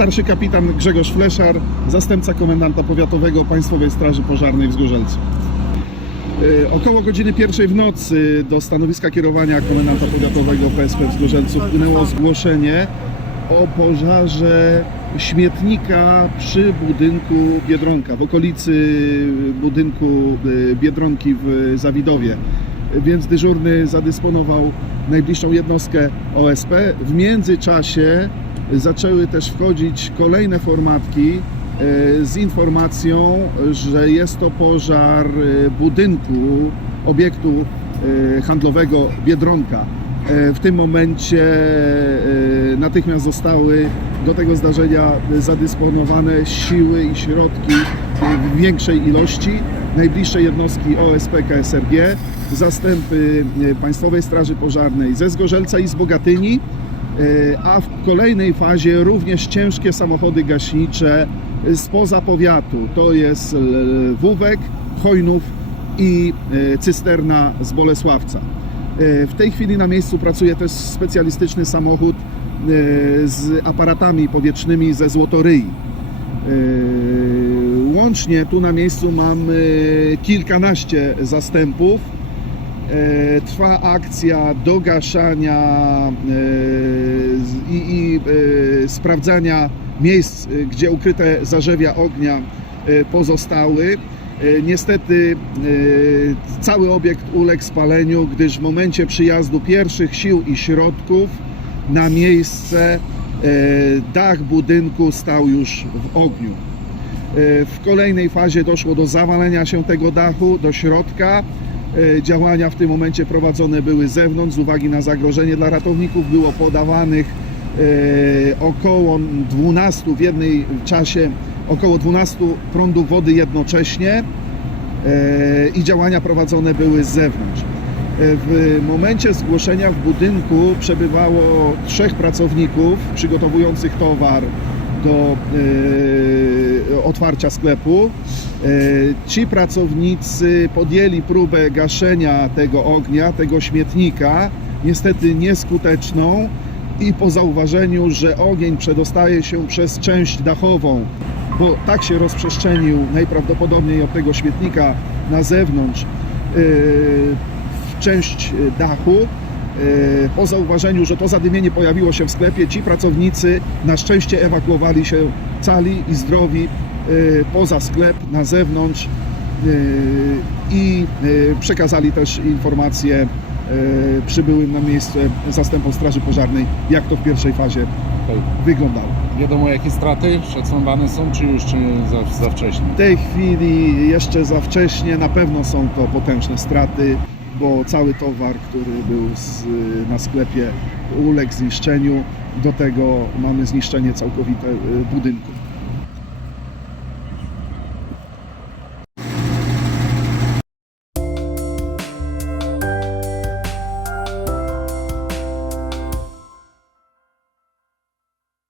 Starszy kapitan Grzegorz Fleszar, zastępca komendanta powiatowego Państwowej Straży Pożarnej w Zgorzelcu. E, Około godziny pierwszej w nocy do stanowiska kierowania komendanta powiatowego PSP w Zgorzelcu wpłynęło zgłoszenie o pożarze śmietnika przy budynku Biedronka, w okolicy budynku e, Biedronki w Zawidowie. Więc dyżurny zadysponował najbliższą jednostkę OSP. W międzyczasie zaczęły też wchodzić kolejne formatki e, z informacją, że jest to pożar e, budynku, obiektu e, handlowego Biedronka. W tym momencie natychmiast zostały do tego zdarzenia zadysponowane siły i środki w większej ilości. Najbliższe jednostki OSP KSRG, zastępy Państwowej Straży Pożarnej ze Zgorzelca i z Bogatyni, a w kolejnej fazie również ciężkie samochody gaśnicze spoza powiatu. To jest e, Wówek, Chojnów i cysterna z Bolesławca. W tej chwili na miejscu pracuje też specjalistyczny samochód z aparatami powietrznymi ze Złotoryi. Łącznie tu na miejscu mamy kilkanaście zastępów. E, Trwa akcja dogaszania e, i, i e, sprawdzania miejsc, gdzie ukryte zarzewia ognia pozostały. Niestety cały obiekt uległ spaleniu, gdyż w momencie przyjazdu pierwszych sił i środków na miejsce dach budynku stał już w ogniu. W kolejnej fazie doszło do zawalenia się tego dachu do środka. E, Działania w tym momencie prowadzone były z zewnątrz z uwagi na zagrożenie dla ratowników. Było podawanych e, około 12 w jednej czasie około 12 prądów wody jednocześnie e, i działania prowadzone były z zewnątrz. W momencie zgłoszenia w budynku przebywało trzech pracowników przygotowujących towar do otwarcia sklepu. E, Ci pracownicy podjęli próbę gaszenia tego ognia, tego śmietnika, niestety nieskuteczną i po zauważeniu, że ogień przedostaje się przez część dachową, bo tak się rozprzestrzenił najprawdopodobniej od tego śmietnika na zewnątrz, e, w część dachu. E, Po zauważeniu, że to zadymienie pojawiło się w sklepie, ci pracownicy na szczęście ewakuowali się cali i zdrowi poza sklep, na zewnątrz e, i e, przekazali też informacje przybyłym na miejsce zastępom Straży Pożarnej, jak to w pierwszej fazie wyglądało. Wiadomo jakie straty szacowane są, czy już czy za, za wcześnie? W tej chwili jeszcze za wcześnie, na pewno są to potężne straty, bo cały towar, który był z, na sklepie uległ zniszczeniu. Do tego mamy zniszczenie całkowite y, budynku.